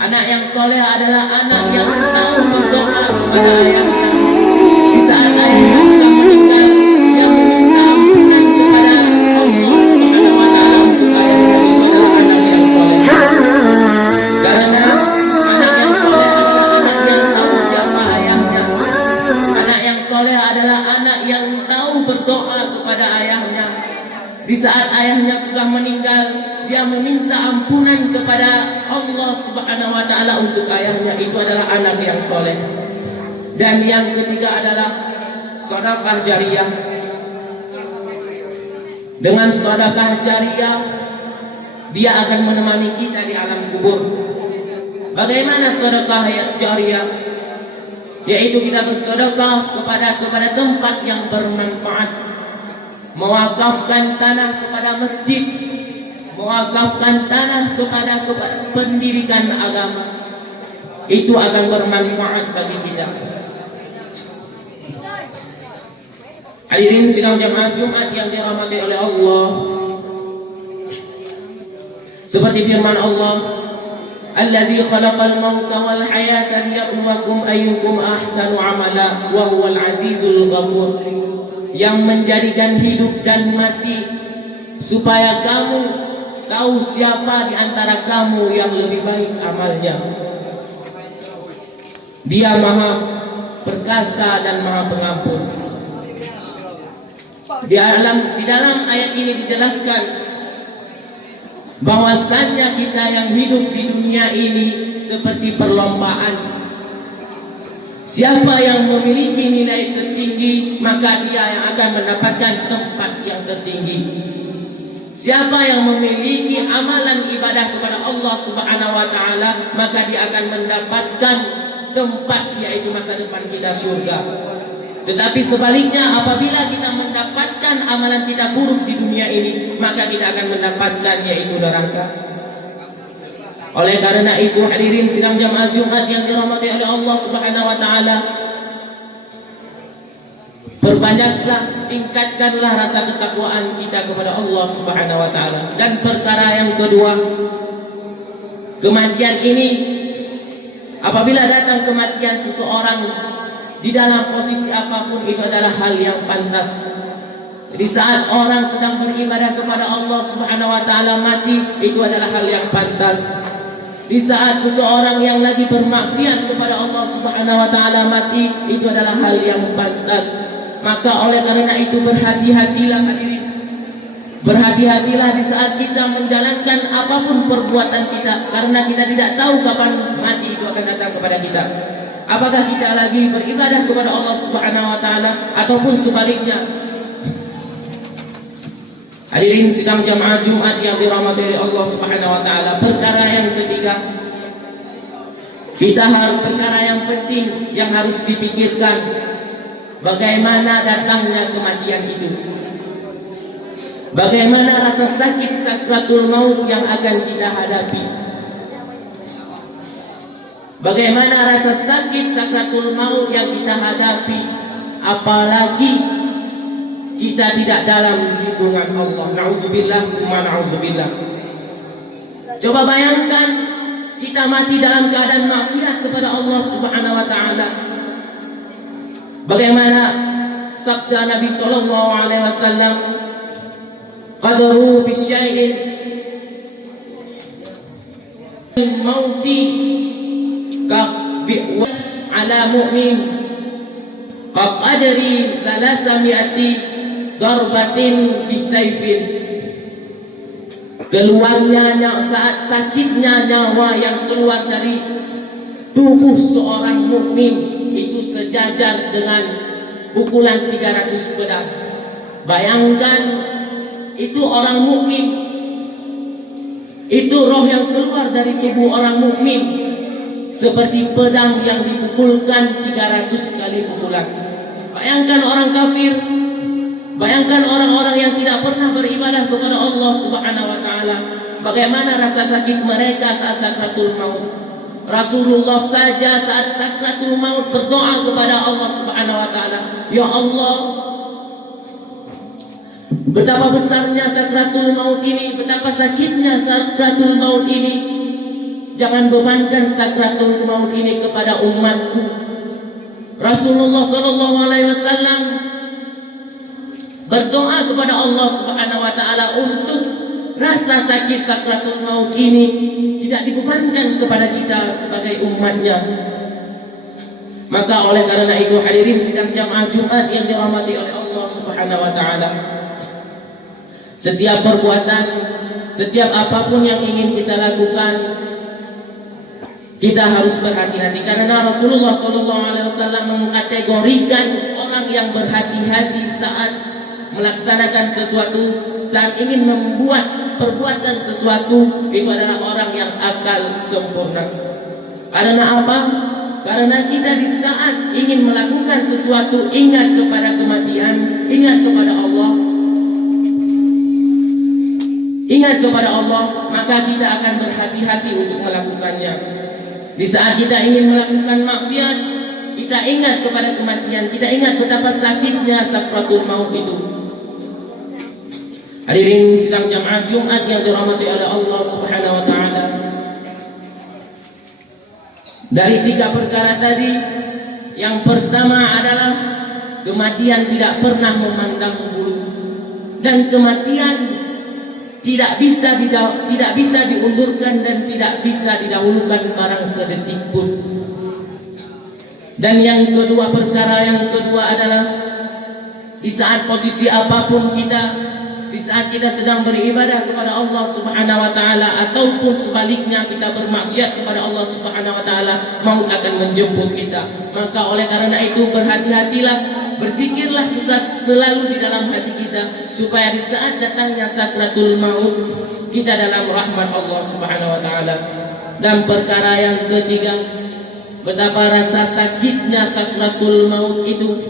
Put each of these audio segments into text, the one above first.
Anak yang soleh adalah anak yang tahu berdoa kepada ayahnya. Di saat ayahnya sudah meninggal, dia meminta ampunan kepada Allah Subhanahu wa Ta'ala untuk ayahnya. Itu adalah anak yang soleh. Karena anak yang soleh adalah anak yang tahu siapa ayahnya. Anak yang soleh adalah anak yang tahu berdoa kepada ayahnya. Di saat ayahnya sudah meninggal, dia meminta ampunan kepada Allah Subhanahu wa Ta'ala untuk ayahnya. Itu adalah anak yang soleh. Dan yang ketiga adalah sedekah jariyah. Dengan sedekah jariyah, dia akan menemani kita di alam kubur. Bagaimana sedekah jariyah? Yaitu kita bersedekah kepada tempat yang bermanfaat. Mewakafkan tanah kepada masjid, mewakafkan tanah kepada pendidikan agama. Itu akan bermanfaat bagi kita. Hadirin sidang jamaah Jumat yang dirahmati oleh Allah, seperti firman Allah, Allazi khalaqal mauta wal hayata liyabluwakum ayyukum ahsanu amala wa huwal azizul ghafur. Yang menjadikan hidup dan mati supaya kamu tahu siapa di antara kamu yang lebih baik amalnya. Dia Maha Perkasa dan Maha Pengampun. Di dalam ayat ini dijelaskan bahwasannya kita yang hidup di dunia ini seperti perlombaan. Siapa yang memiliki nilai tertinggi, maka dia yang akan mendapatkan tempat yang tertinggi. Siapa yang memiliki amalan ibadah kepada Allah Subhanahu wa Ta'ala, maka dia akan mendapatkan tempat, yaitu masa depan kita surga. Tetapi sebaliknya, apabila kita mendapatkan amalan kita buruk di dunia ini, maka kita akan mendapatkan yaitu neraka. Oleh karena itu, hadirin sidang jamaah Jumat yang dirahmati oleh Allah Subhanahu wa Ta'ala, perbanyaklah, tingkatkanlah rasa ketakwaan kita kepada Allah Subhanahu wa Ta'ala. Dan perkara yang kedua, kematian ini, apabila datang kematian seseorang di dalam posisi apapun, itu adalah hal yang pantas. Di saat orang sedang beribadah kepada Allah Subhanahu wa Ta'ala mati, itu adalah hal yang pantas. Di saat seseorang yang lagi bermaksiat kepada Allah Subhanahu wa Ta'ala mati, itu adalah hal yang pantas. Maka oleh karena itu berhati-hatilah hadirin. Berhati-hatilah di saat kita menjalankan apapun perbuatan kita, karena kita tidak tahu kapan mati itu akan datang kepada kita. Apakah kita lagi beribadah kepada Allah Subhanahu wa Ta'ala ataupun sebaliknya. Hadirin sidang jamaah Jumat yang dirahmati oleh Allah Subhanahu wa Ta'ala, perkara yang ketiga, perkara yang penting yang harus dipikirkan, bagaimana datangnya kematian itu. Bagaimana rasa sakit sakratul maut yang akan kita hadapi. Bagaimana rasa sakit sakratul maut yang kita hadapi, apalagi kita tidak dalam lindungan Allah. Na'udzubillah wa na'udzubillah. Coba bayangkan kita mati dalam keadaan maksiat kepada Allah Subhanahu wa Ta'ala. Bagaimana sabda Nabi sallallahu alaihi wasallam, qadru bisyai'in mauti kabi'wa ala mu'min qadri salasami'ati darbatin bisayfin. Keluarnya saat sakitnya nyawa yang keluar dari tubuh seorang mukmin itu sejajar dengan pukulan 300 pedang. Bayangkan, itu orang mukmin, itu roh yang keluar dari tubuh orang mukmin seperti pedang yang dipukulkan 300 kali pukulan. Bayangkan orang kafir, bayangkan orang-orang yang tidak pernah beribadah kepada Allah Subhanahu wa Ta'ala, bagaimana rasa sakit mereka saat sakratul maut. Rasulullah saja saat sakratul maut berdoa kepada Allah Subhanahu wa Ta'ala, ya Allah, betapa besarnya sakratul maut ini, betapa sakitnya sakratul maut ini. Jangan bebankan sakratul maut ini kepada umatku. Rasulullah sallallahu alaihi wasallam berdoa kepada Allah Subhanahu wa taala untuk rasa sakit sakratul maut ini tidak dibebankan kepada kita sebagai umatnya. Maka oleh karena itu hadirin sidang jamaah Jumat yang dirahmati oleh Allah Subhanahu wa taala, setiap perbuatan, setiap apapun yang ingin kita lakukan, kita harus berhati-hati karena Rasulullah SAW mengkategorikan orang yang berhati-hati saat melaksanakan sesuatu, saat ingin membuat perbuatan sesuatu, itu adalah orang yang akal sempurna. Karena apa? Karena kita di saat ingin melakukan sesuatu ingat kepada kematian, ingat kepada Allah, ingat kepada Allah, maka kita akan berhati-hati untuk melakukannya. Di saat kita ingin melakukan maksiat, kita ingat kepada kematian, kita ingat betapa sakitnya sakratul maut itu. Hadirin sidang jamaah Jumat yang dirahmati oleh Allah Subhanahu wa taala. Dari tiga perkara tadi, yang pertama adalah kematian tidak pernah memandang bulu, dan kematian tidak bisa diundurkan dan tidak bisa didahulukan barang sedetik pun. Dan yang kedua, perkara yang kedua adalah di saat posisi apapun kita, di saat kita sedang beribadah kepada Allah Subhanahu wa taala ataupun sebaliknya kita bermaksiat kepada Allah Subhanahu wa taala, maut akan menjemput kita. Maka oleh karena itu berhati-hatilah, berzikirlah selalu di dalam hati kita supaya di saat datangnya sakratul maut kita dalam rahmat Allah Subhanahu wa taala. Dan perkara yang ketiga, betapa rasa sakitnya sakratul maut itu.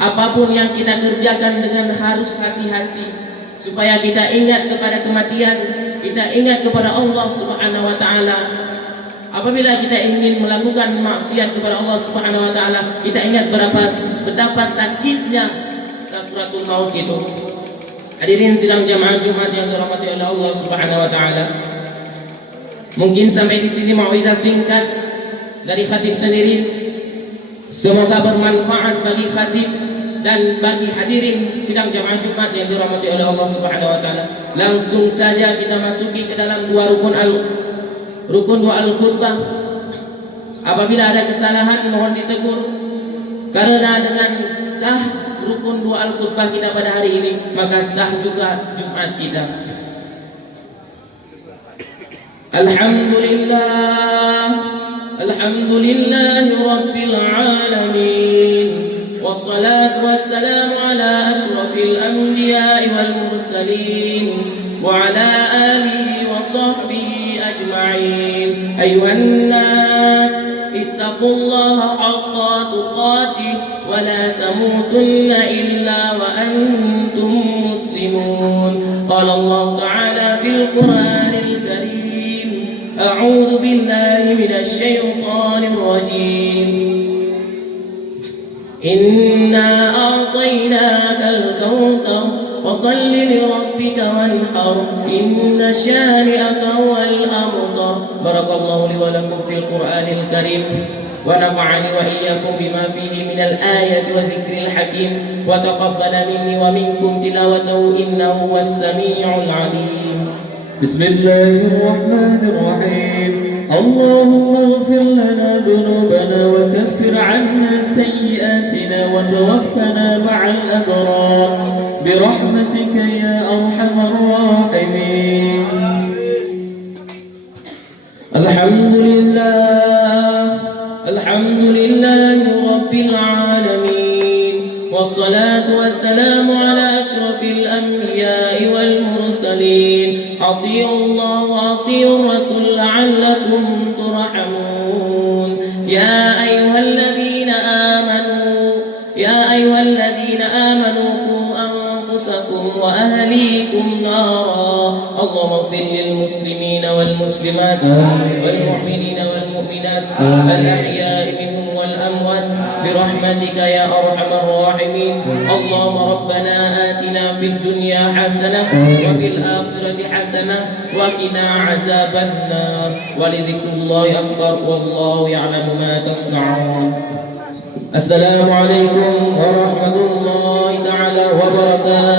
Apapun yang kita kerjakan dengan harus hati-hati supaya kita ingat kepada kematian, kita ingat kepada Allah Subhanahu wa taala. Apabila kita ingin melakukan maksiat kepada Allah Subhanahu wa taala, kita ingat betapa sakitnya sakratul maut itu. Hadirin sidang jamaah Jumat yang dirahmati oleh Allah Subhanahu wa taala. Mungkin sampai di sini mauizah singkat dari khatib sendiri. Semoga bermanfaat bagi khatib dan bagi hadirin sidang jamaah Jumat yang dirahmati oleh Allah Subhanahu wa taala. Langsung saja kita masuki ke dalam dua rukun al-khutbah. Apabila ada kesalahan mohon ditegur, karena dengan sah rukun dua al-khutbah kita pada hari ini, maka sah juga Jumat kita. Alhamdulillahi rabbil alamin. والصلاة والسلام على أشرف الأنبياء والمرسلين وعلى آله وصحبه أجمعين. أيها الناس اتقوا الله حق تقاته ولا تموتن إلا وأنتم مسلمون. قال الله تعالى في القرآن الكريم: أعوذ بالله من الشيطان الرجيم. إنا أعطيناك الكوثر فصل لربك وانحر إن شانئك هو الأبتر. بارك الله لي ولكم في القرآن الكريم ونفعني وإياكم بما فيه من الآية وذكر الحكيم وتقبل مني ومنكم تلاوته إنه هو السميع العليم. بسم الله الرحمن الرحيم. اللهم اغفر لنا ذنوبنا وكفر عنا سيئاتنا وتوفنا مع الأبرار برحمتك يا أرحم الراحمين. الحمد لله رب العالمين والصلاة والسلام على أشرف الأنبياء والمرسلين. أطيعوا الله وأطيعوا الرسول لعلكم ترحمون. يا أيها الذين آمنوا قوا أنفسكم وأهليكم نارا. اللهم اغفر للمسلمين والمسلمات والمؤمنين والمؤمنات الأحياء منهم والأموات برحمتك يا أرحم الراحمين. اللهم ربنا آتنا في الدنيا حسنة وفي الآخرة حسنة وقنا عذاب النار ولذكر الله أكبر والله يعلم ما تصنعون. السلام عليكم ورحمة الله تعالى وبركاته.